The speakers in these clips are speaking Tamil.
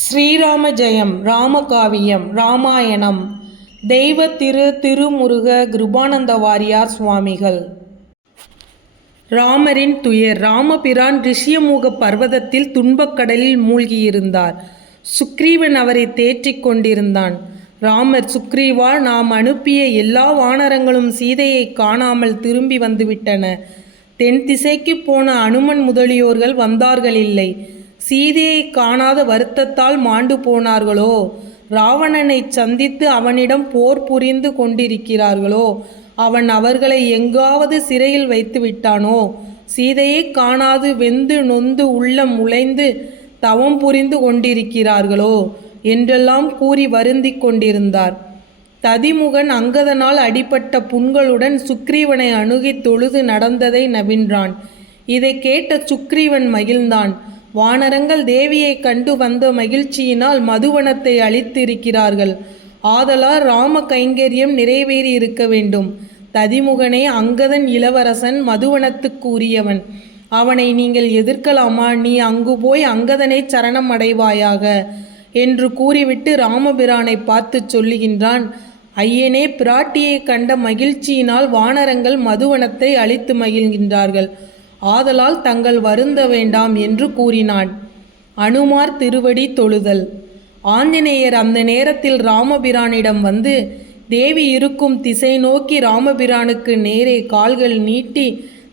ஸ்ரீராம ஜெயம் ராமகாவியம் ராமாயணம் தெய்வ திரு திருமுருக கிருபானந்த வாரியார் சுவாமிகள். ராமரின் துயர் ராமபிரான் ரிஷியமுக பர்வதத்தில் துன்பக்கடலில் மூழ்கியிருந்தார். சுக்ரீவன் அவரை தேற்றிக் கொண்டிருந்தான். ராமர் சுக்ரீவா நாம் அனுப்பிய எல்லா வானரங்களும் சீதையை காணாமல் திரும்பி வந்துவிட்டன. தென் திசைக்கு போன அனுமன் முதலியோர்கள் வந்தார்கள் இல்லை சீதையை காணாத வருத்தத்தால் மாண்டு போனார்களோ? ராவணனை சந்தித்து அவனிடம் போர் புரிந்து கொண்டிருக்கிறார்களோ? அவன் அவர்களை எங்காவது சிறையில் வைத்து விட்டானோ? சீதையை காணாது வெந்து நொந்து உள்ளம் உழைந்து தவம் புரிந்து கொண்டிருக்கிறார்களோ? என்றெல்லாம் கூறி வருந்திக் கொண்டிருந்தார். ததிமுகன் அங்கதனால் அடிபட்ட புண்களுடன் சுக்ரீவனை அணுகி தொழுது நடந்ததை நவின்றான். இதை கேட்ட சுக்ரீவன் மகிழ்ந்தான். வானரங்கள் தேவியை கண்டு வந்த மகிழ்ச்சியினால் மதுவனத்தை அழித்திருக்கிறார்கள் ஆதலால் ராம கைங்கரியம் நிறைவேறி இருக்க வேண்டும். ததிமுகனே அங்கதன் இளவரசன் மதுவனத்துக்கு உரியவன். அவனை நீங்கள் எதிர்க்கலாமா? நீ அங்கு போய் அங்கதனை சரணம் அடைவாயாக என்று கூறிவிட்டு ராமபிரானை பார்த்து சொல்லுகின்றான். ஐயனே பிராட்டியை கண்ட மகிழ்ச்சியினால் வானரங்கள் மதுவனத்தை அழித்து மகிழ்கின்றார்கள். ஆதலால் தங்கள் வருந்த வேண்டாம் என்று கூறினான் அனுமார் திருவடி தொழுதல். ஆஞ்சநேயர் அந்த நேரத்தில் ராமபிரானிடம் வந்து தேவி இருக்கும் திசை நோக்கி ராமபிரானுக்கு நேரே கால்கள் நீட்டி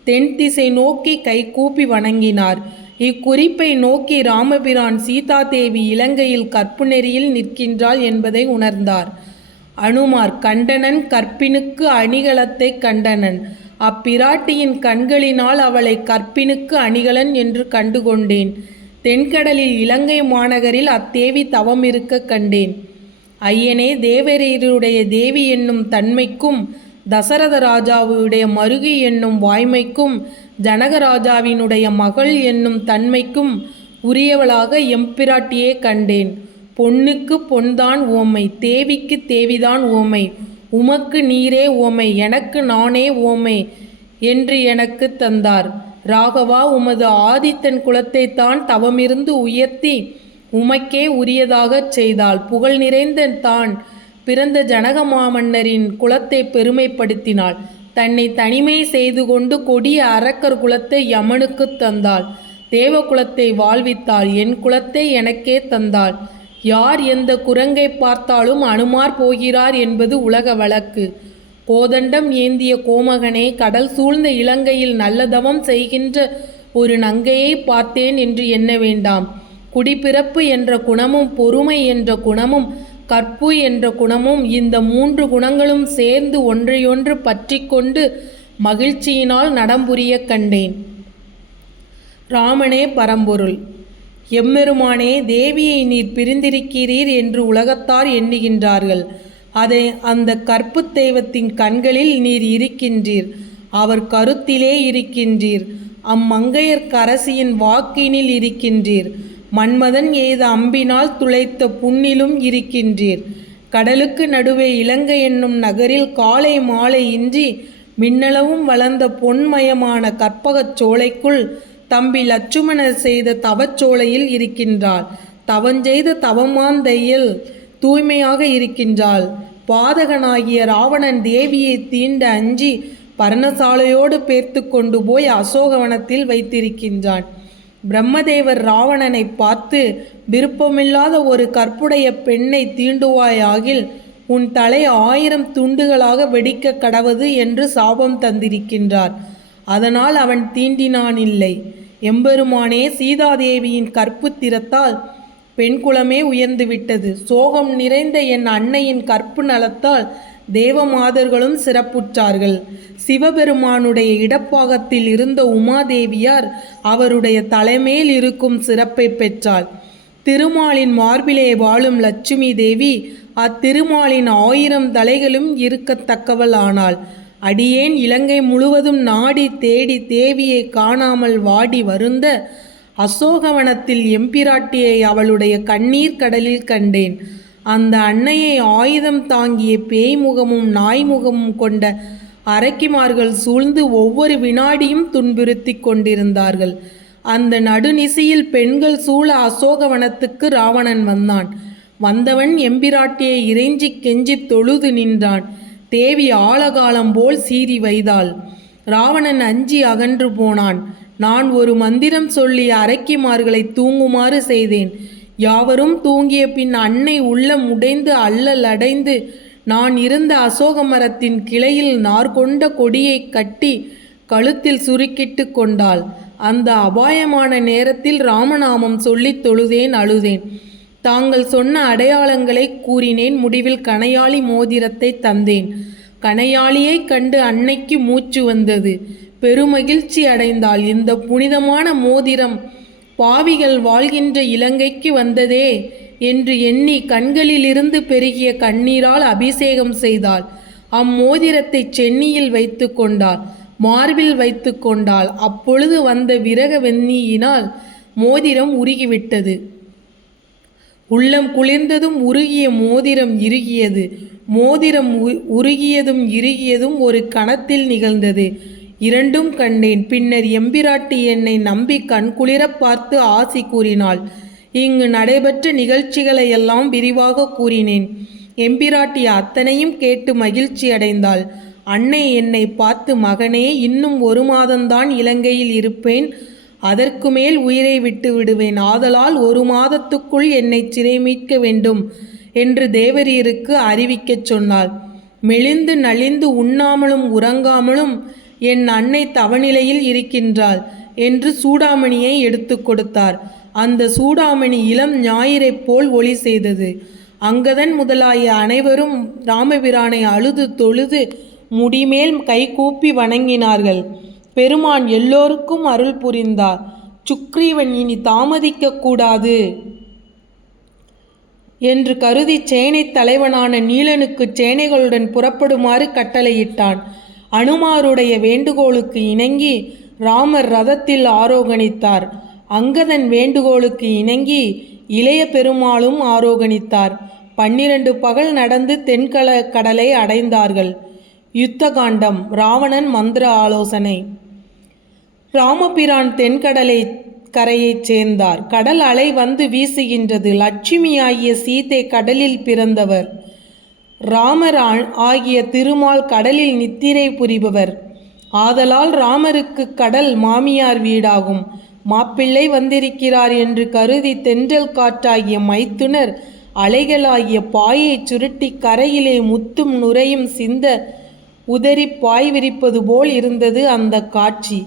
தென் திசை நோக்கி கை கூப்பி வணங்கினார். இக்குறிப்பை நோக்கி ராமபிரான் சீதா தேவி இலங்கையில் கற்பு நெறியில் நிற்கின்றாள் என்பதை உணர்ந்தார். அனுமார் கண்டனன் கற்பினுக்கு அணிகலத்தை கண்டனன். அப்பிராட்டியின் கண்களினால் அவளை கற்பினுக்கு அணிகலன் என்று கண்டுகொண்டேன். தென்கடலில் இலங்கை மாநகரில் அத்தேவி தவம் இருக்க கண்டேன். ஐயனே தேவரீருடைய தேவி என்னும் தன்மைக்கும் தசரத ராஜாவுடைய மருகி என்னும் வாய்மைக்கும் ஜனகராஜாவினுடைய மகள் என்னும் தன்மைக்கும் உரியவளாக எம்பிராட்டியே கண்டேன். பொண்ணுக்கு பொன்தான் ஓமை தேவிக்கு தேவிதான் ஓமை உமக்கு நீரே ஓமை எனக்கு நானே ஓமை என்று எனக்கு தந்தார். ராகவா உமது ஆதித்தன் குலத்தை தான் தவமிருந்து உயர்த்தி உமக்கே உரியதாகச் செய்தால் புகழ் நிறைந்த தான் பிறந்த ஜனக மாமன்னரின் குலத்தை பெருமைப்படுத்தினாள். தன்னை தனிமை செய்து கொண்டு கொடிய அரக்கர் குலத்தை யமனுக்குத் தந்தாள். தேவகுலத்தை வாழ்வித்தாள். என் குலத்தை எனக்கே தந்தாள். யார் எந்த குரங்கை பார்த்தாலும் அனுமார் போகிறார் என்பது உலக வழக்கு. கோதண்டம் ஏந்திய கோமகனே கடல் சூழ்ந்த இலங்கையில் நல்லதவம் செய்கின்ற ஒரு நங்கையை பார்த்தேன் என்று எண்ண வேண்டாம். குடிப்பிறப்பு என்ற குணமும் பொறுமை என்ற குணமும் கற்பு என்ற குணமும் இந்த மூன்று குணங்களும் சேர்ந்து ஒன்றையொன்று பற்றி கொண்டு மகிழ்ச்சியினால் நடம்புரிய கண்டேன். ராமனே பரம்பொருள். எம்மெருமானே தேவியை நீர் பிரிந்திருக்கிறீர் என்று உலகத்தார் எண்ணுகின்றார்கள். அதை அந்த கற்பு தெய்வத்தின் கண்களில் நீர் இருக்கின்றீர். அவர் கருத்திலே இருக்கின்றீர். அம்மங்கையர் கரசியின் வாக்கினில் இருக்கின்றீர். மன்மதன் எய்த அம்பினால் துளைத்த புண்ணிலும் இருக்கின்றீர். கடலுக்கு நடுவே இலங்கை என்னும் நகரில் காலை மாலை இன்றி மின்னளவும் வளர்ந்த பொன்மயமான கற்பகச் சோலைக்குள் தம்பி லட்சுமணர் செய்த தவச்சோலையில் இருக்கின்றாள். தவஞ்செய்த தவமாந்தையில் தூய்மையாக இருக்கின்றாள். பாதகனாகிய ராவணன் தேவியை தீண்ட அஞ்சி பர்ணசாலையோடு பேர்த்து கொண்டு போய் அசோகவனத்தில் வைத்திருக்கின்றான். பிரம்மதேவர் ராவணனை பார்த்து விருப்பமில்லாத ஒரு கற்புடைய பெண்ணை தீண்டுவாயாகில் உன் தலை ஆயிரம் துண்டுகளாக வெடிக்க கடவது என்று சாபம் தந்திருக்கின்றார். அதனால் அவன் தீண்டினான் இல்லை. எம்பெருமானே சீதாதேவியின் கற்புத்திரத்தால் பெண் குலமே பெண்குலமே உயர்ந்துவிட்டது. சோகம் நிறைந்த என் அன்னையின் கற்பு நலத்தால் தேவமாதர்களும் சிறப்புற்றார்கள். சிவபெருமானுடைய இடப்பாகத்தில் இருந்த உமாதேவியார் அவருடைய தலைமேல் இருக்கும் சிறப்பை பெற்றாள். திருமாலின் மார்பிலே வாழும் லட்சுமி தேவி அத்திருமாலின் ஆயிரம் தலைகளும் இருக்கத்தக்கவள் ஆனாள். அடியேன் இலங்கை முழுவதும் நாடி தேடி தேவியை காணாமல் வாடி வருந்த அசோகவனத்தில் எம்பிராட்டியை அவளுடைய கண்ணீர் கடலில் கண்டேன். அந்த அன்னையை ஆயுதம் தாங்கிய பேய் முகமும் நாய் முகமும் கொண்ட அரக்கிமார்கள் சூழ்ந்து ஒவ்வொரு வினாடியும் துன்புறுத்தி கொண்டிருந்தார்கள். அந்த நடுநிசையில் பெண்கள் சூழ அசோகவனத்துக்கு ராவணன் வந்தான். வந்தவன் எம்பிராட்டியை இறைஞ்சிக் கெஞ்சித் தொழுது நின்றான். தேவி ஆழகாலம் போல் சீறி வைத்தாள் ராவணன் அஞ்சி அகன்று போனான். நான் ஒரு மந்திரம் சொல்லி அரக்கிமார்களை தூங்குமாறு செய்தேன். யாவரும் தூங்கிய பின் அன்னை உள்ளம் உடைந்து அல்லல் அடைந்து நான் இருந்த அசோக மரத்தின் கிளையில் நார்கொண்ட கொடியைக் கட்டி கழுத்தில் சுருக்கிட்டு கொண்டாள். அந்த அபாயமான நேரத்தில் ராமநாமம் சொல்லித் தொழுதேன் அழுதேன். தாங்கள் சொன்ன அடையாளங்களை கூறினேன். முடிவில் கணையாளி மோதிரத்தை தந்தேன். கணையாளியைக் கண்டு அன்னைக்கு மூச்சு வந்தது. பெருமகிழ்ச்சி அடைந்தால் இந்த புனிதமான மோதிரம் பாவிகள் வாழ்கின்ற இலங்கைக்கு வந்ததே என்று எண்ணி கண்களிலிருந்து பெருகிய கண்ணீரால் அபிஷேகம் செய்தாள். அம்மோதிரத்தை சென்னியில் வைத்து கொண்டாள். மார்பில் வைத்து கொண்டாள். அப்பொழுது வந்த விரக வெந்நீயினால் மோதிரம் உருகிவிட்டது. உள்ளம் குளிர்ந்ததும் உருகிய மோதிரம் இறுகியது. மோதிரம் உ- உருகியதும் இறுகியதும் ஒரு கணத்தில் நிகழ்ந்தது. இரண்டும் கண்டேன். பின்னர் எம்பிராட்டி என்னை நம்பி கண்குளிரப் பார்த்து ஆசி கூறினாள். இங்கு நடைபெற்ற நிகழ்ச்சிகளை எல்லாம் விரிவாக கூறினேன். எம்பிராட்டி அத்தனையும் கேட்டு மகிழ்ச்சி அடைந்தாள். அன்னை என்னை பார்த்து மகனே இன்னும் ஒரு மாதம்தான் இலங்கையில் இருப்பேன். அதற்கு மேல் உயிரை விட்டு விடுவேன். ஆதலால் ஒரு மாதத்துக்குள் என்னை சிறை மீட்க வேண்டும். என்று தேவரீருக்கு அறிவிக்கச் சொன்னாள். மெலிந்து நலிந்து உண்ணாமலும் உறங்காமலும் என் அன்னை தவநிலையில் இருக்கின்றாள் என்று சூடாமணியை எடுத்து கொடுத்தார். அந்த சூடாமணி இளம் ஞாயிறைப் போல் ஒளி செய்தது. அங்கதன் முதலாய அனைவரும் ராமபிரானை அழுது தொழுது முடிமேல் கைகூப்பி வணங்கினார்கள். பெருமான் எல்லோருக்கும் அருள் புரிந்தார். சுக்ரீவன் இனி தாமதிக்க கூடாது. என்று கருதி சேனைத் தலைவனான நீலனுக்கு சேனைகளுடன் புறப்படுமாறு கட்டளையிட்டான். அனுமாருடைய வேண்டுகோளுக்கு இணங்கி ராமர் ரதத்தில் ஆரோகணித்தார். அங்கதன் வேண்டுகோளுக்கு இணங்கி இளைய பெருமாளும் ஆரோகணித்தார். பன்னிரண்டு பகல் நடந்து தென்கல கடலை அடைந்தார்கள். யுத்தகாண்டம் ராவணன் மந்திர ஆலோசனை. ராமபிரான் தென்கடலை கரையைச் சேர்ந்தார். கடல் அலை வந்து வீசுகின்றது. லட்சுமி ஆகிய சீதை கடலில் பிறந்தவர். ராமர் ஆகிய திருமால் கடலில் நித்திரை புரிபவர். ஆதலால் ராமருக்கு கடல் மாமியார் வீடாகும். மாப்பிள்ளை வந்திருக்கிறார் என்று கருதி தென்றல் காற்றாகிய மைத்துனர் அலைகளாகிய பாயைச் சுருட்டி கரையிலே முத்தும் நுரையும் சிந்த உதறி பாய் விரிப்பது போல் இருந்தது அந்த காட்சி.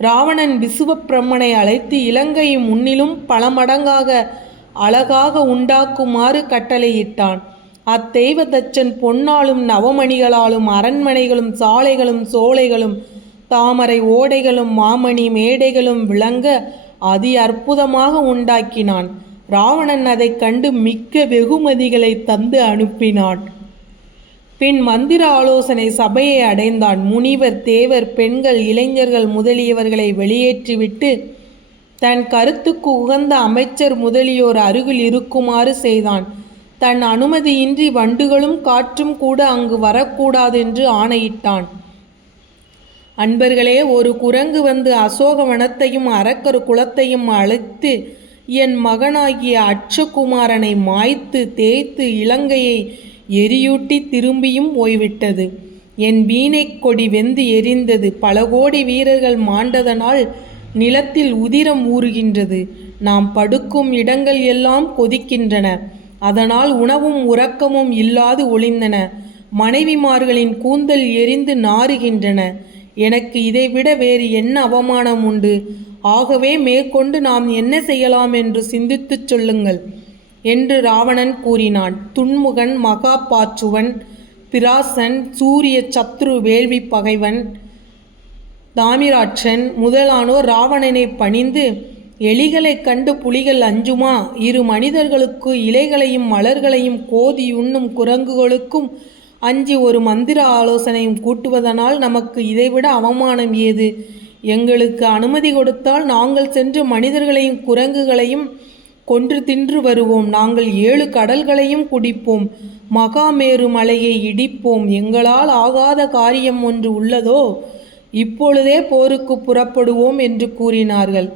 ராவணன் விசுவப்பிரம்மனை அழைத்து இலங்கையும் முன்னிலும் பல மடங்காக அழகாக உண்டாக்குமாறு கட்டளையிட்டான். அத்தெய்வதச்சன் பொன்னாலும் நவமணிகளாலும் அரண்மனைகளும் சாலைகளும் சோலைகளும் தாமரை ஓடைகளும் மாமணி மேடைகளும் விளங்க அதி அற்புதமாக உண்டாக்கினான். ராவணன் அதைக் கண்டு மிக்க வெகுமதிகளை தந்து அனுப்பினான். பின் மந்திர ஆலோசனை சபையை அடைந்தான். முனிவர் தேவர் பெண்கள் இளைஞர்கள் முதலியவர்களை வெளியேற்றிவிட்டு தன் கருத்துக்கு உகந்த அமைச்சர் முதலியோர் அருகில் இருக்குமாறு செய்தான். தன் அனுமதியின்றி வண்டுகளும் காற்றும் கூட அங்கு வரக்கூடாதென்று ஆணையிட்டான். அன்பர்களே ஒரு குரங்கு வந்து அசோக வனத்தையும் அரக்கர் குலத்தையும் அழைத்து என் மகனாகிய அட்சகுமாரனை மாய்த்து தேய்த்து இலங்கையை எரியூட்டி திரும்பியும் போய்விட்டது என் வீணைக் கொடி வெந்து எரிந்தது. பல கோடி வீரர்கள் மாண்டதனால் நிலத்தில் உதிரம் ஊறுகின்றது. நாம் படுக்கும் இடங்கள் எல்லாம் கொதிக்கின்றன. அதனால் உணவும் உறக்கமும் இல்லாது ஒளிந்தன. மனைவிமார்களின் கூந்தல் எரிந்து நாறுகின்றன. எனக்கு இதைவிட வேறு என்ன அவமானம் உண்டு? ஆகவே மேற்கொண்டு நாம் என்ன செய்யலாம் என்று சிந்தித்துச் சொல்லுங்கள். என்று ராவணன் கூறினான். துன்முகன் மகாபாச்சுவன் பிராசன் சூரிய சத்ரு வேள்வி பகைவன் தாமிராட்சன் முதலானோர் ராவணனை பணிந்து எலிகளைக் கண்டு புலிகள் அஞ்சுமா? இரு மனிதர்களுக்கு இலைகளையும் மலர்களையும் கோதி உண்ணும் குரங்குகளுக்கும் அஞ்சி ஒரு மந்திர ஆலோசனையும் கூட்டுவதனால் நமக்கு இதைவிட அவமானம் ஏது? எங்களுக்கு அனுமதி கொடுத்தால் நாங்கள் சென்று மனிதர்களையும் குரங்குகளையும் கொன்று தின்று வருவோம். நாங்கள் ஏழு கடல்களையும் குடிப்போம். மகாமேரு மலையை இடிப்போம். எங்களால் ஆகாத காரியம் ஒன்று உள்ளதோ? இப்பொழுதே போருக்கு புறப்படுவோம் என்று கூறினார்கள்.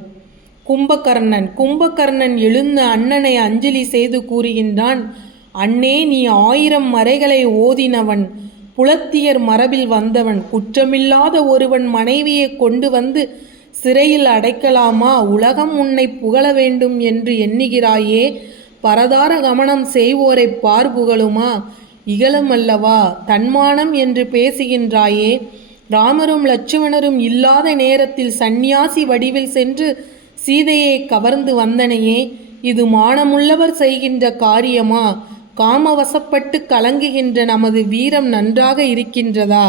கும்பகர்ணன் கும்பகர்ணன் எழுந்து அண்ணனை அஞ்சலி செய்து கூறுகின்றான் அண்ணே நீ ஆயிரம் மறைகளை ஓதினவன் புலத்தியர் மரபில் வந்தவன் குற்றமில்லாத ஒருவன் மனைவியை கொண்டு வந்து சிறையில் அடைக்கலாமா? உலகம் உன்னை புகழ வேண்டும் என்று எண்ணுகிறாயே. பரதார கமனம் செய்வோரை பார்புகழுமா இகலமல்லவா தன்மானம் என்று பேசுகின்றாயே. ராமரும் லட்சுமணரும் இல்லாத நேரத்தில் சந்நியாசி வடிவில் சென்று சீதையை கவர்ந்து வந்தனையே. இது மானமுள்ளவர் செய்கின்ற காரியமா? காமவசப்பட்டு கலங்குகின்ற நமது வீரம் நன்றாக இருக்கின்றதா?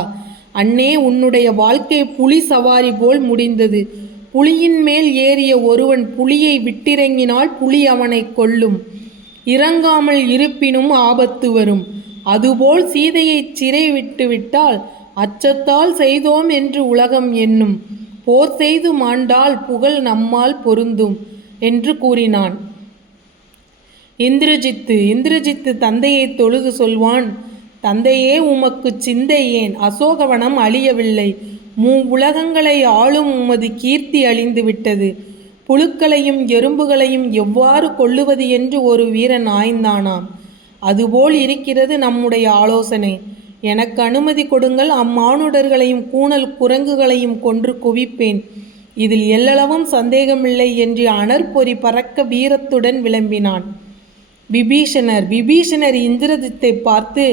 அண்ணே உன்னுடைய வாழ்க்கை புலி சவாரி போல் முடிந்தது. புலியின் மேல் ஏறிய ஒருவன் புலியை விட்டிறங்கினால் புலி அவனை கொல்லும். இறங்காமல் இருப்பினும் ஆபத்து வரும். அதுபோல் சீதையை சிறை விட்டுவிட்டால் அச்சத்தால் செய்தோம் என்று உலகம் எண்ணும். போர் செய்து மாண்டால் புகழ் நம்மால் பொருந்தும் என்று கூறினான். இந்திரஜித்து இந்திரஜித்து தந்தையை தொழுது சொல்வான் தந்தையே உமக்கு சிந்தை ஏன் அசோகவனம் அழியவில்லை. மூ உலகங்களை ஆளும் உமது கீர்த்தி அழிந்து விட்டது புழுக்களையும் எறும்புகளையும் எவ்வாறு கொள்ளுவது என்று ஒரு வீரன் ஆய்ந்தானாம். அதுபோல் இருக்கிறது நம்முடைய ஆலோசனை. எனக்கு அனுமதி கொடுங்கள் அம்மானுடர்களையும் கூணல் குரங்குகளையும் கொன்று குவிப்பேன். இதில் எல்லளவும் சந்தேகமில்லை என்று அனற்பொறி பறக்க வீரத்துடன் விளம்பினான். விபீஷணர் விபீஷணர் இந்திரஜித்தை பார்த்து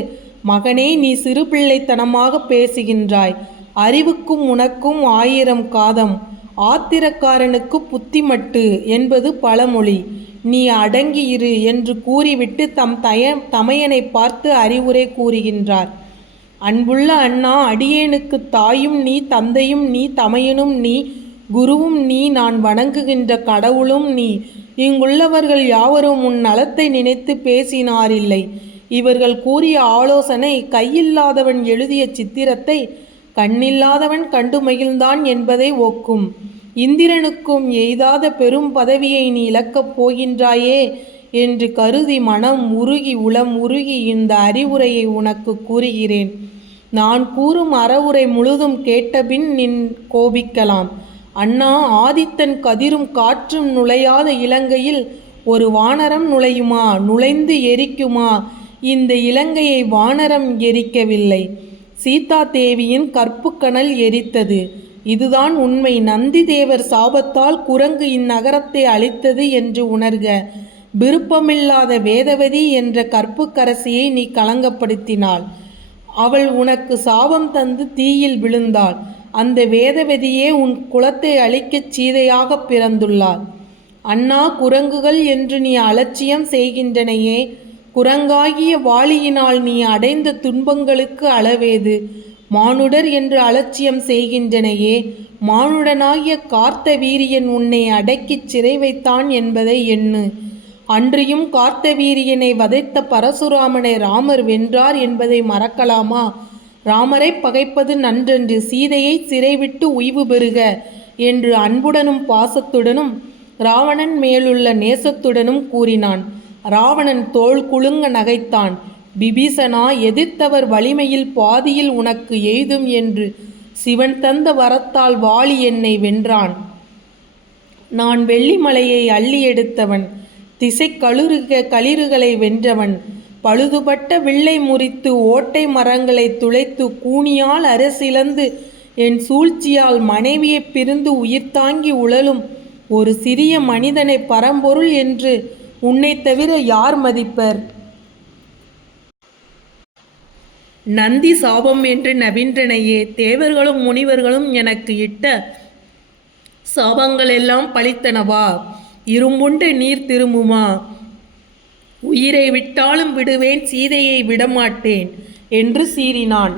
மகனே நீ சிறு பிள்ளைத்தனமாக பேசுகின்றாய். அறிவுக்கும் உனக்கும் ஆயிரம் காதம். ஆத்திரக்காரனுக்கு புத்திமட்டு என்பது பழமொழி. நீ அடங்கி இரு என்று கூறிவிட்டு தம் தய தமையனை பார்த்து அறிவுரை கூறுகின்றார். அன்புள்ள அண்ணா அடியேனுக்கு தாயும் நீ தந்தையும் நீ தமையனும் நீ குருவும் நீ நான் வணங்குகின்ற கடவுளும் நீ. இங்குள்ளவர்கள் யாவரும் உன் நலத்தை நினைத்து பேசினாரில்லை. இவர்கள் கூறிய ஆலோசனை கையில்லாதவன் எழுதிய சித்திரத்தை கண்ணில்லாதவன் கண்டு மகிழ்ந்தான் என்பதை ஒக்கும். இந்திரனுக்கும் எய்தாத பெரும் பதவியை நீ இழக்கப் போகின்றாயே என்று கருதி மனம் உருகி உளம் உருகி இந்த அறிவுரையை உனக்கு கூறுகிறேன். நான் கூறும் அறவுரை முழுதும் கேட்டபின் நின் கோபிக்கலாம். அண்ணா ஆதித்தன் கதிரும் காற்றும் நுழையாத இலங்கையில் ஒரு வானரம் நுழையுமா? நுழைந்து எரிக்குமா? இந்த இலங்கையை வானரம் எரிக்கவில்லை. சீதா தேவியின் கற்புக்கணல் எரித்தது. இதுதான் உண்மை. நந்தி தேவர் சாபத்தால் குரங்கு இந்நகரத்தை அழித்தது என்று உணர்க. விருப்பமில்லாத வேதவதி என்ற கற்புக்கரசியை நீ களங்கப்படுத்தினாள். அவள் உனக்கு சாபம் தந்து தீயில் விழுந்தாள். அந்த வேதவதியே உன் குலத்தை அழிக்கச் சீதையாக பிறந்துள்ளாள். அண்ணா குரங்குகள் என்று நீ அலட்சியம் செய்கின்றனையே குரங்காகிய வாளியினால் நீ அடைந்த துன்பங்களுக்கு அளவேது. மானுடர் என்று அலட்சியம் செய்கின்றனையே மானுடனாகிய கார்த்த வீரியன் உன்னை அடக்கிச் சிறை வைத்தான் என்பதை எண்ணு. அன்றியும் கார்த்த வீரியனை வதைத்த பரசுராமனை ராமர் வென்றார் என்பதை மறக்கலாமா? ராமரை பகைப்பது நன்றென்று சீதையை சிறைவிட்டு உய்வு பெறுக என்று அன்புடனும் பாசத்துடனும் ராவணன் மேலுள்ள நேசத்துடனும் கூறினான். ராவணன் தோள் குலுங்க நகைத்தான். பிபீசனா எதிர்த்தவர் வலிமையில் பாதியில் உனக்கு எய்தும் என்று சிவன் தந்த வரத்தால் வாளி என்னை வென்றான். நான் வெள்ளிமலையை அள்ளி எடுத்தவன் திசை கழுருக களிறுகளை வென்றவன் பழுதுபட்ட வில்லை முறித்து ஓட்டை மரங்களை துளைத்து கூனியால் அரசிழந்து என் சூழ்ச்சியால் மனைவியை பிரிந்து உயிர் தாங்கி உழலும் ஒரு சிறிய மனிதனை பரம்பொருள் என்று உன்னை தவிர யார் மதிப்பர்? நந்தி சாபம் என்று நவீன்றனையே தேவர்களும் முனிவர்களும் எனக்கு இட்ட சாபங்கள் எல்லாம் பழித்தனவா? இரும்புண்டு நீர் திரும்புமா? உயிரை விட்டாலும் விடுவேன் சீதையை விடமாட்டேன் என்று சீறினான்.